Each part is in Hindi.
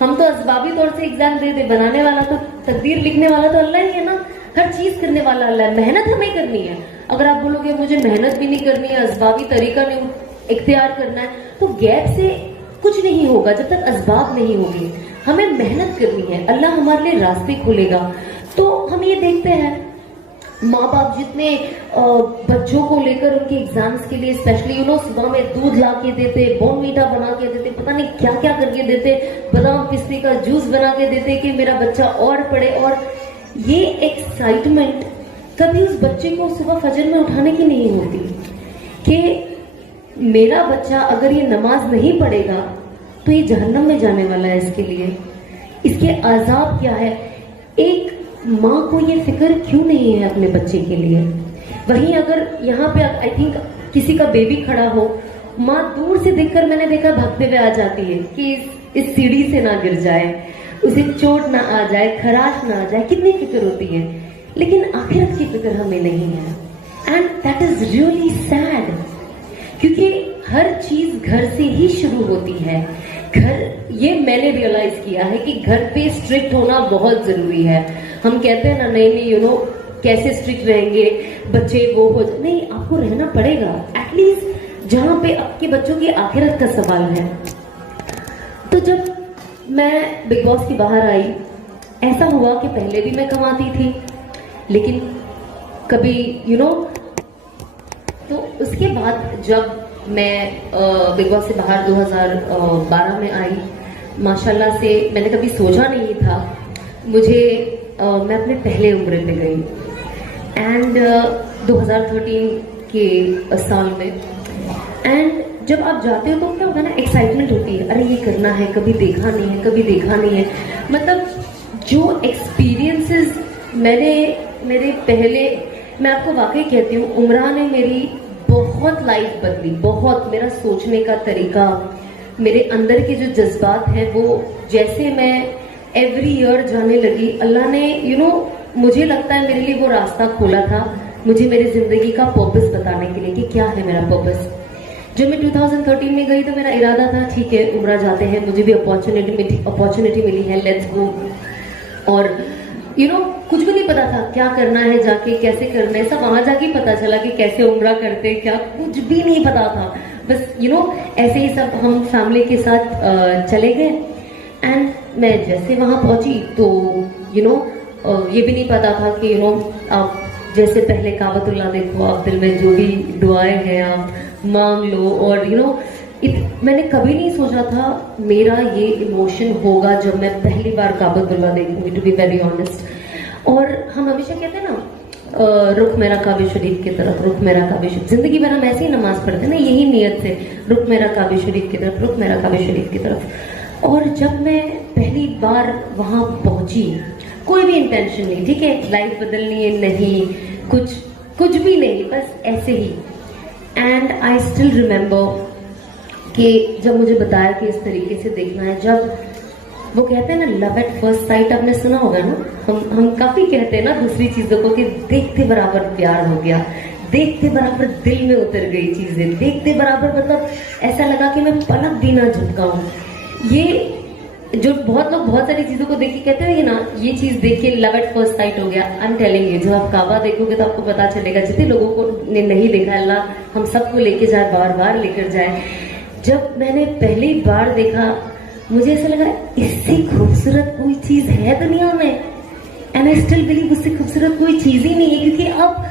हम तो असबाबी तौर से एग्जाम दे दे, बनाने वाला तो, तकदीर लिखने वाला तो अल्लाह ही है ना, हर चीज करने वाला अल्लाह है। मेहनत हमें करनी है। अगर आप बोलोगे मुझे मेहनत भी नहीं करनी है, असबाबी तरीका नहीं इख्तियार करना है, तो गैप से कुछ नहीं होगा जब तक असबाब नहीं होगी। हमें मेहनत करनी है, अल्लाह हमारे लिए रास्ते खोलेगा। तो हम ये देखते हैं माँ बाप जितने बच्चों को लेकर उनके एग्जाम्स के लिए स्पेशली सुबह में दूध ला के देते, बॉर्नवीटा बना के देते, पता नहीं क्या क्या करके देते, बादाम पिस्ते का जूस बना के देते कि मेरा बच्चा और पढ़े। और ये एक्साइटमेंट कभी उस बच्चे को सुबह फजर में उठाने की नहीं होती कि मेरा बच्चा अगर ये नमाज नहीं पढ़ेगा तो ये जहन्नम में जाने वाला है, इसके लिए इसके अजाब क्या है। एक माँ को ये फिक्र क्यों नहीं है अपने बच्चे के लिए। वहीं अगर यहाँ पे आई थिंक किसी का बेबी खड़ा हो, माँ दूर से देखकर, मैंने देखा भागते हुए आ जाती है कि इस सीढ़ी से ना गिर जाए, उसे चोट ना आ जाए, खराश ना आ जाए, कितनी फिक्र होती है। लेकिन आखिरत की फिक्र हमें नहीं है and that is really sad, क्योंकि हर चीज घर से ही शुरू होती है। घर, ये मैंने रियलाइज किया है कि घर पे स्ट्रिक्ट होना बहुत जरूरी है। हम कहते हैं ना नहीं कैसे स्ट्रिक्ट रहेंगे बच्चे वो हो, नहीं, आपको रहना पड़ेगा एटलीस्ट जहां पे आपके बच्चों की आखिरत का सवाल है। तो जब मैं बिग बॉस के बाहर आई, ऐसा हुआ कि पहले भी मैं कमाती थी, लेकिन कभी तो उसके बाद जब मैं बिग बॉस से बाहर 2012 में आई, माशाल्लाह से मैंने कभी सोचा नहीं था मुझे मैं अपने पहले उम्र पे गई एंड 2013 के साल में। एंड जब आप जाते हो तो क्या होता है ना, एक्साइटमेंट होती है, अरे ये करना है, कभी देखा नहीं है, कभी देखा नहीं है। मतलब जो एक्सपीरियंसेस मेरे पहले, मैं आपको वाकई कहती हूँ, उमरा ने मेरी बहुत लाइफ बदली, बहुत। मेरा सोचने का तरीका, मेरे अंदर के जो जज्बात हैं, वो जैसे मैं एवरी ईयर जाने लगी, अल्लाह ने मुझे लगता है मेरे लिए वो रास्ता खोला था, मुझे मेरी जिंदगी का पर्पस बताने के लिए कि क्या है मेरा पर्पस। जब मैं 2013 में गई तो मेरा इरादा था ठीक है उम्रा जाते हैं, मुझे भी अपॉर्चुनिटी मिली है, लेट्स गो। और कुछ भी नहीं पता था क्या करना है, जाके कैसे करना है, सब वहां जाके पता चला कि कैसे उम्रा करते, क्या, कुछ भी नहीं पता था। बस ऐसे ही सब हम फैमिली के साथ चले गए। एंड मैं जैसे वहां पहुंची तो ये भी नहीं पता था कि आप जैसे पहले काबतुल्लाह देखो, आप दिल में जो भी दुआएं हैं आप मांग लो। और मैंने कभी नहीं सोचा था मेरा ये इमोशन होगा जब मैं पहली बार काबतुल्लाह देखूंगी, टू बी वेरी ऑनेस्ट। और हम हमेशा कहते हैं ना रुख मेरा काबे शरीफ की तरफ, रुख मेरा काबे शरीफ, जिंदगी भर हम ऐसे ही नमाज पढ़ते हैं ना, यही नियत से, रुख मेरा काबे शरीफ की तरफ, रुख मेरा काबे शरीफ की तरफ। और जब मैं पहली बार वहां पहुंची, कोई भी इंटेंशन नहीं, ठीक है, लाइफ बदलनी है नहीं, कुछ भी नहीं, बस ऐसे ही। एंड आई स्टिल रिमेम्बर कि जब मुझे बताया कि इस तरीके से देखना है, जब वो कहते हैं ना लव एट फर्स्ट साइट, आपने सुना होगा ना, हम काफी कहते हैं ना दूसरी चीजों को कि देखते बराबर प्यार हो गया, देखते बराबर दिल में उतर गई चीजें, देखते बराबर मतलब ऐसा लगा कि मैं पलक भी ना झपकाऊं। ये जो बहुत लोग बहुत सारी चीजों को देख के कहते हैं ना, ये चीज देख के लव एट फर्स्ट साइट हो गया। आई एम टेलिंग यू, जब आप काबा देखोगे तो आपको पता चलेगा, जितने लोगों को ने नहीं देखा, अल्लाह हम सबको लेके जाए, बार बार लेकर जाए। जब मैंने पहली बार देखा, मुझे ऐसा लगा इससे खूबसूरत कोई चीज है दुनिया में, एंड आई स्टिल बिलीव उससे खूबसूरत कोई चीज ही नहीं है। क्योंकि अब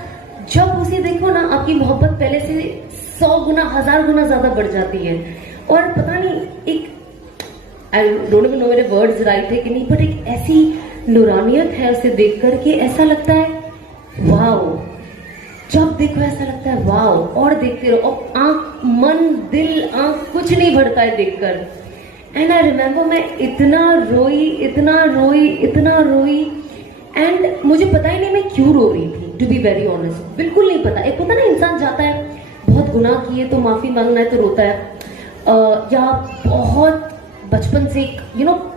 जब उसे देखो ना, आपकी मोहब्बत पहले से 100 गुना 1000 गुना ज्यादा बढ़ जाती है। और पता नहीं, एक आई डोंट नो मेरे वर्ड्स राइट है कि नहीं, बट एक ऐसी नूरानियत है उसे देख कर के ऐसा लगता है वाओ, जब देखो ऐसा लगता है वाओ, और देखते रहो, और आंख, मन, दिल, आंख कुछ नहीं भरता है देखकर। एंड आई रिमेम्बर मैं इतना रोई एंड मुझे पता ही नहीं मैं क्यों रो रही थी, टू बी वेरी ऑनेस्ट, बिल्कुल नहीं पता। एक होता ना, इंसान जाता है, बहुत गुनाह किए तो माफी मांगना है तो रोता है, या बहुत बचपन से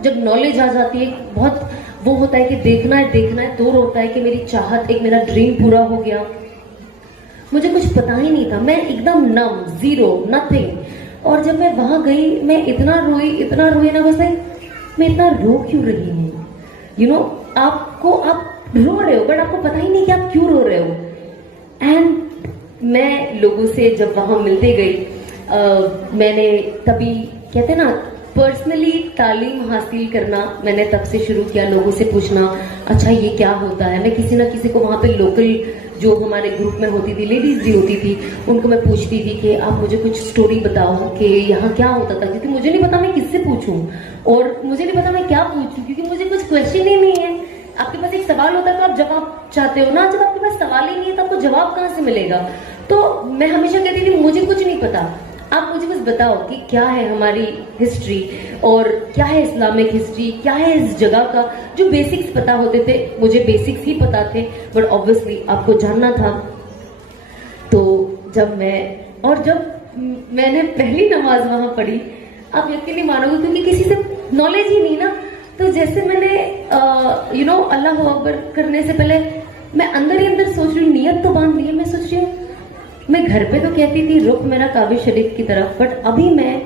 जब नॉलेज आ जाती है, बहुत वो होता है कि देखना है तो रोता है कि मेरी चाहत, एक मेरा ड्रीम पूरा हो गया। मुझे कुछ पता ही नहीं था, मैं एकदम नम, जीरो, नथिंग। और जब मैं वहां गई, मैं इतना रोई ना, बस मैं इतना रो क्यों रही हूँ, आप रो रहे हो बट आपको पता ही नहीं कि आप क्यों रो रहे हो। एंड मैं लोगों से जब वहां मिलते गई, मैंने तभी कहते ना पर्सनली तालीम हासिल करना मैंने तब से शुरू किया, लोगों से पूछना अच्छा ये क्या होता है। मैं किसी ना किसी को वहां पे लोकल जो हमारे ग्रुप में होती थी, लेडीज भी होती थी, उनको मैं पूछती थी कि आप मुझे कुछ स्टोरी बताओ कि यहाँ क्या होता था, क्योंकि मुझे नहीं पता मैं किससे पूछूं और मुझे नहीं पता मैं क्या पूछूं, क्योंकि मुझे कुछ क्वेश्चन ही नहीं है। आपके पास एक सवाल होता है तो आप जवाब चाहते हो ना, जब आपके पास सवाल ही नहीं है तो आपको जवाब कहाँ से मिलेगा। तो मैं हमेशा कहती थी मुझे कुछ नहीं पता, आप मुझे बस बताओ कि क्या है हमारी हिस्ट्री और क्या है इस्लामिक हिस्ट्री, क्या है इस जगह का। जो बेसिक्स पता होते थे, मुझे बेसिक्स ही पता थे, बट ऑब्वियसली आपको जानना था। तो जब मैंने पहली नमाज वहां पढ़ी, आप यकीन नहीं मानोगे क्योंकि किसी से नॉलेज ही नहीं ना, तो जैसे मैंने अल्लाह अकबर करने से पहले मैं अंदर ही अंदर सोच रही हूँ, नियत तो बांध ली है। मैं सोच रही हूँ, मैं घर पे तो कहती थी रुख मेरा काबे शरीफ की तरफ, बट अभी मैं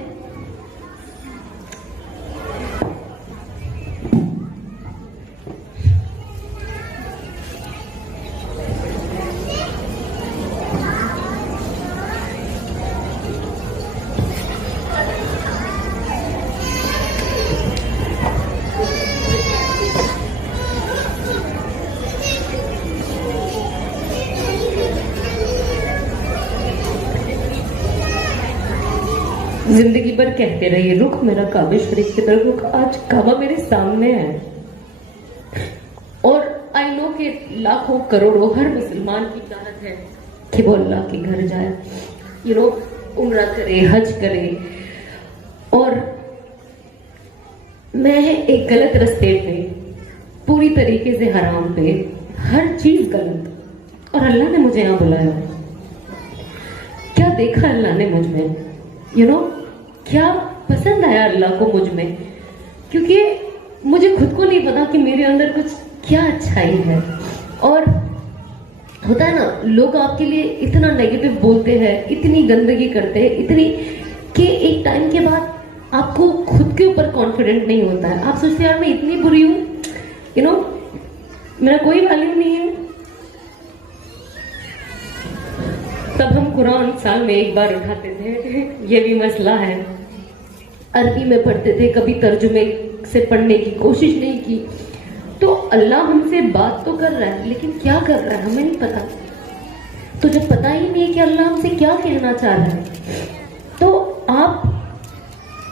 जिंदगी भर कहते रहिए रुख मेरा काबे शरीफ की तरफ रुख, आज काबा मेरे सामने है और आई नो कि लाखों करोड़ों हर मुसलमान की चाहत है कि वो अल्लाह के घर जाए, उम्रा करे, हज करे। और मैं एक गलत रास्ते पे, पूरी तरीके से हराम पे, हर चीज गलत, और अल्लाह ने मुझे यहाँ बुलाया। क्या देखा अल्लाह ने मुझ में, क्या पसंद आया अल्लाह को मुझ में, क्योंकि मुझे खुद को नहीं पता कि मेरे अंदर कुछ क्या अच्छाई है। और होता है ना, लोग आपके लिए इतना नेगेटिव बोलते हैं, इतनी गंदगी करते हैं, इतनी कि एक टाइम के बाद आपको खुद के ऊपर कॉन्फिडेंट नहीं होता है। आप सोचते हैं यार मैं इतनी बुरी हूं, मेरा कोई वैल्यू नहीं है। तब हम कुरान साल में एक बार उठाते थे, ये भी मसला है। अरबी में पढ़ते थे, कभी तर्जुमे से पढ़ने की कोशिश नहीं की। तो अल्लाह हमसे बात तो कर रहा है, लेकिन क्या कर रहा है हमें नहीं पता। तो जब पता ही नहीं कि अल्लाह हमसे क्या कहना चाह रहा है, तो आप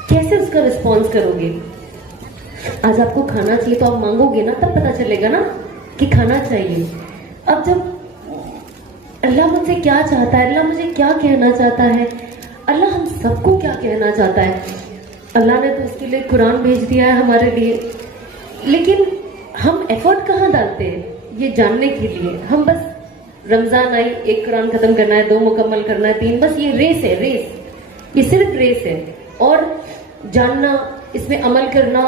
कैसे उसका रिस्पॉन्स करोगे। आज आपको खाना चाहिए तो आप मांगोगे ना, तब पता चलेगा ना कि खाना चाहिए। अब जब अल्लाह मुझसे क्या चाहता है, अल्लाह मुझे क्या कहना चाहता है, अल्लाह हम सबको क्या कहना चाहता है, अल्लाह ने तो उसके लिए कुरान भेज दिया है हमारे लिए। लेकिन हम एफर्ट कहाँ डालते हैं ये जानने के लिए। हम बस रमजान आई, एक कुरान खत्म करना है, 2 मुकम्मल करना है, 3, बस ये रेस है, ये सिर्फ रेस है। और जानना, इसमें अमल करना,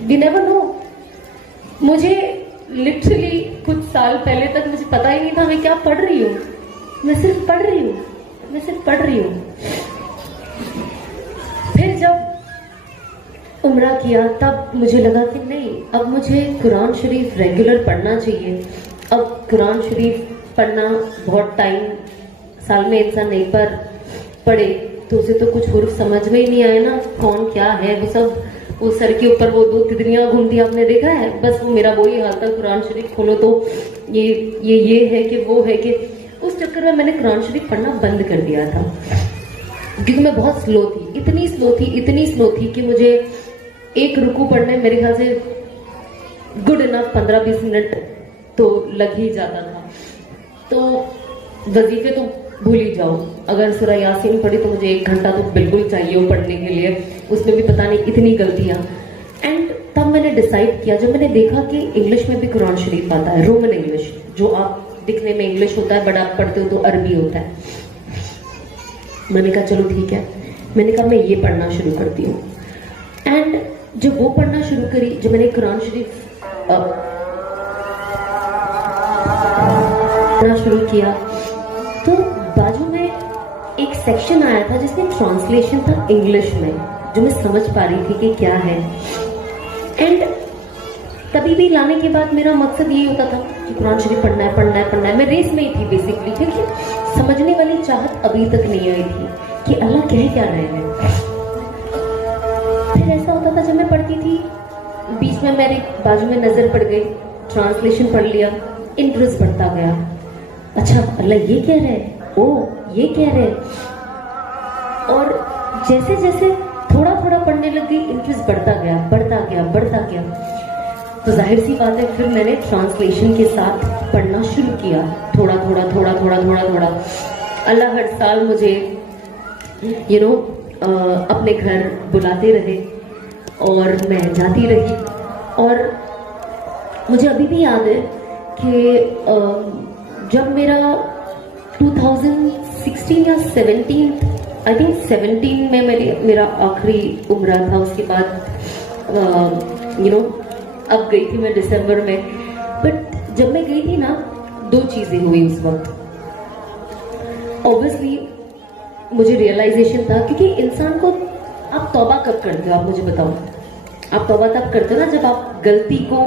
वी नेवर नो। मुझे लिटरली कुछ साल पहले तक मुझे पता ही नहीं था मैं क्या पढ़ रही हूँ। मैं सिर्फ पढ़ रही हूँ। फिर जब उम्रा किया तब मुझे लगा कि नहीं, अब मुझे कुरान शरीफ रेगुलर पढ़ना चाहिए। अब कुरान शरीफ पढ़ना बहुत टाइम, साल में इंसान एक बार पढ़े तो उसे तो कुछ हुर्फ समझ में ही नहीं आया ना, कौन क्या है वो सब। वो सर के ऊपर वो 2 तितलियां घूमती आपने देखा है, बस वो मेरा वही हाल था। कुरान शरीफ खोलो तो ये है कि वो है कि, उस चक्कर में मैंने कुरान शरीफ पढ़ना बंद कर दिया था, क्योंकि मैं बहुत स्लो थी, इतनी स्लो थी कि मुझे एक रुकू पढ़ने मेरे ख्याल से गुड इनफ 15-20 मिनट तो लग ही जाता था। तो वजीफे तो भूल ही जाओ, अगर सूरह यासीन पढ़ी तो मुझे 1 घंटा तो बिल्कुल चाहिए वो पढ़ने के लिए, उसमें भी पता नहीं इतनी गलतियां। एंड तब मैंने डिसाइड किया, जब मैंने देखा कि इंग्लिश में भी कुरान शरीफ आता है, रोमन इंग्लिश, जो आप दिखने में इंग्लिश होता है बट आप पढ़ते हो तो अरबी होता है। मैंने कहा चलो ठीक है, मैंने कहा मैं ये पढ़ना शुरू करती हूँ। एंड जब वो पढ़ना शुरू करी, जब मैंने कुरान शरीफ पढ़ना शुरू किया तो बाजू में एक सेक्शन आया था जिसमें ट्रांसलेशन था इंग्लिश में, जो मैं समझ पा रही थी कि क्या है। एंड तभी भी लाने के बाद मेरा मकसद यही होता था कि कुरान शरीफ पढ़ना है, पढ़ना है, पढ़ना है। मैं रेस में ही थी बेसिकली, क्योंकि समझने वाली चाहत अभी तक नहीं आई थी कि अल्लाह कह क्या रहे हैं। फिर ऐसा होता था जब मैं पढ़ती थी, बीच में मेरे बाजू में नजर पड़ गई, ट्रांसलेशन पढ़ लिया, इंटरेस्ट बढ़ता गया। अच्छा अल्लाह ये कह रहे हैं, ओ ये कह रहे हैं। और जैसे जैसे थोड़ा थोड़ा पढ़ने लग गई, इंटरेस्ट बढ़ता गया, बढ़ता गया, बढ़ता गया। तो जाहिर सी बात है फिर मैंने ट्रांसलेशन के साथ पढ़ना शुरू किया, थोड़ा थोड़ा थोड़ा थोड़ा थोड़ा थोड़ा। अल्लाह हर साल मुझे अपने घर बुलाते रहे और मैं जाती रही। और मुझे अभी भी याद है कि जब मेरा 2016 या 17, आई थिंक 17 में मेरा आखिरी उम्रा था। उसके बाद अब गई थी मैं दिसंबर में। बट जब मैं गई थी ना, दो चीजें हुई उस वक्त। ऑब्वियसली मुझे रियलाइजेशन था, क्योंकि इंसान को, आप तौबा कब करते हो आप मुझे बताओ? आप तौबा तब करते हो ना जब आप गलती को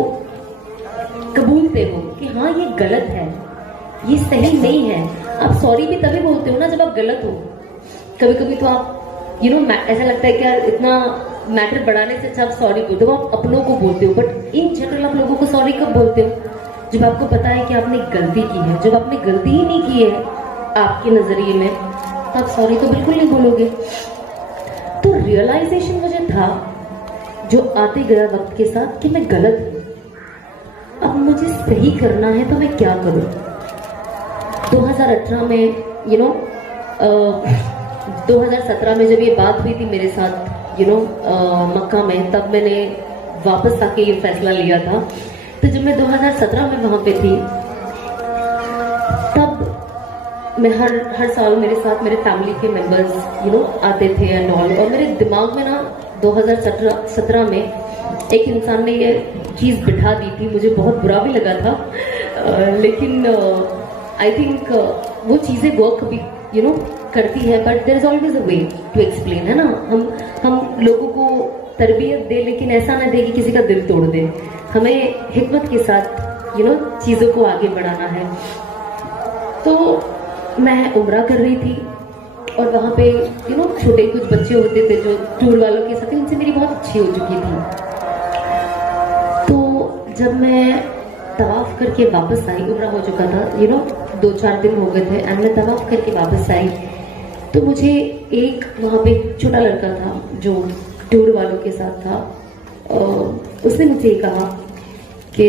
कबूलते हो कि हाँ ये गलत है, ये सही नहीं है। आप सॉरी भी तभी बोलते हो ना जब आप गलत हो। कभी कभी तो आप ऐसा लगता है कि यार इतना मैटर बढ़ाने से अच्छा आप सॉरी बोलते हो, आप अपनों को बोलते हो। बट इन जनरल आप लोगों को सॉरी कब बोलते हो? जब आपको पता है कि आपने गलती की है। जब आपने गलती ही नहीं की है आपके नजरिए में, तो आप सॉरी तो बिल्कुल नहीं बोलोगे। तो रियलाइजेशन मुझे था जो आते गया वक्त के साथ कि मैं गलत हूं। अब मुझे सही करना है तो मैं क्या करूं? 2018 में 2017 में जब ये बात हुई थी मेरे साथ मक्का में, तब मैंने वापस आके ये फैसला लिया था। तो जब मैं 2017 में वहां पे थी, तब मैं हर साल मेरे साथ मेरे फैमिली के मेंबर्स आते थे एंड ऑल। और मेरे दिमाग में ना 2017 में एक इंसान ने ये चीज बिठा दी थी, मुझे बहुत बुरा भी लगा था। लेकिन आई थिंक वो चीजें वर्क भी करती है। But there is always a way to explain, है ना। हम लोगों को तरबियत दे, लेकिन ऐसा ना दे कि किसी का दिल तोड़ दे। हमें हिकमत के साथ चीजों को आगे बढ़ाना है। तो मैं उम्रा कर रही थी और वहां पे छोटे कुछ बच्चे होते थे जो टूर वालों के साथ, उनसे मेरी बहुत अच्छी हो चुकी थी। तो जब मैं तवाफ करके वापस आई, उम्रा हो चुका था, 2-4 दिन हो गए थे, एंड मैं तवाफ करके वापस आई, तो मुझे एक वहाँ पे छोटा लड़का था जो टूर वालों के साथ था। उसने मुझसे कहा कि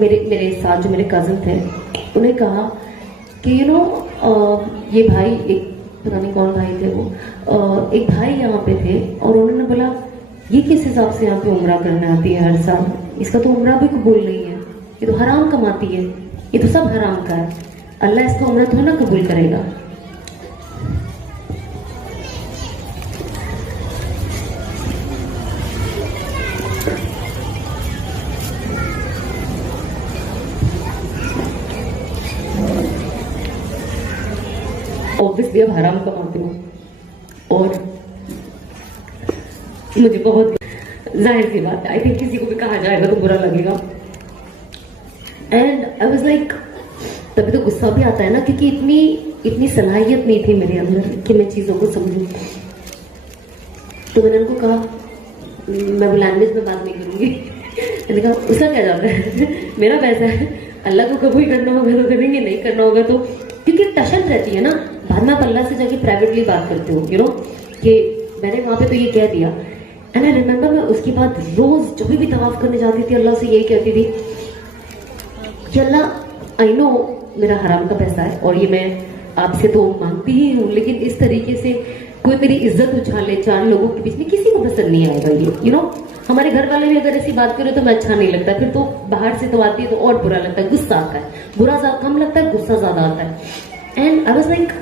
मेरे साथ जो मेरे कज़न थे, उन्हें कहा कि ये भाई, एक पता नहीं कौन भाई थे वो, एक भाई यहाँ पे थे और उन्होंने बोला ये किस हिसाब से यहाँ पे उम्रा करने आती है हर साल, इसका तो उम्रा भी कबूल नहीं है, ये तो हराम कमाती है, ये तो सब हराम का है, अल्लाह इसका उम्रा तो ना कबूल करेगा। ऑब्वियसली अब हराम कमाती हूँ और मुझे बहुत, जाहिर सी बात है, आई थिंक किसी को भी कहा जाएगा तो बुरा लगेगा। एंड आई वाज लाइक, तभी तो गुस्सा भी आता है ना, क्योंकि इतनी सलाहियत नहीं थी मेरे अंदर कि मैं चीजों को समझूं। तो मैंने उनको कहा मैं वो लैंग्वेज में बात नहीं करूंगी। मैंने कहा उसका क्या जाता है, मेरा पैसा है, अल्लाह को कबूल करना होगा तो करेंगे, नहीं करना होगा तो, क्योंकि टशन रहती है ना। बाद में आप अल्लाह से जाके प्राइवेटली बात करते हो कि मैंने वहां पे तो ये कह दिया। एंड आई रिमेंबर मैं उसके बाद रोज जब भी तवाफ करने जाती थी अल्लाह से यही कहती थी कि अल्लाह आई नो मेरा हराम का पैसा है और ये मैं आपसे तो मांगती ही हूँ, लेकिन इस तरीके से कोई मेरी इज्जत उछाले 4 लोगों के बीच में, किसी को पसंद नहीं आएगा ये हमारे घर वाले भी अगर ऐसी बात करें तो मैं अच्छा नहीं लगता, फिर तो बाहर से तो आती है तो और बुरा लगता है, गुस्सा आता है, बुरा कम लगता है, गुस्सा ज्यादा आता है। एंड आई वाज लाइक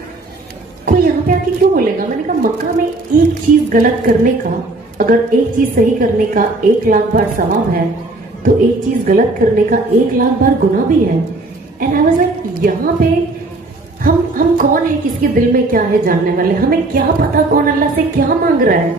कोई यहाँ पे आके क्यों बोलेगा। मैंने कहा मक्का में एक चीज गलत करने का, अगर एक चीज सही करने का 1 लाख बार सवाब है, तो एक चीज गलत करने का 1 लाख बार गुनाह भी है। एंड आई वाज लाइक यहाँ पे हम कौन है, किसके दिल में क्या है जानने वाले, हमें क्या पता कौन अल्लाह से क्या मांग रहा है।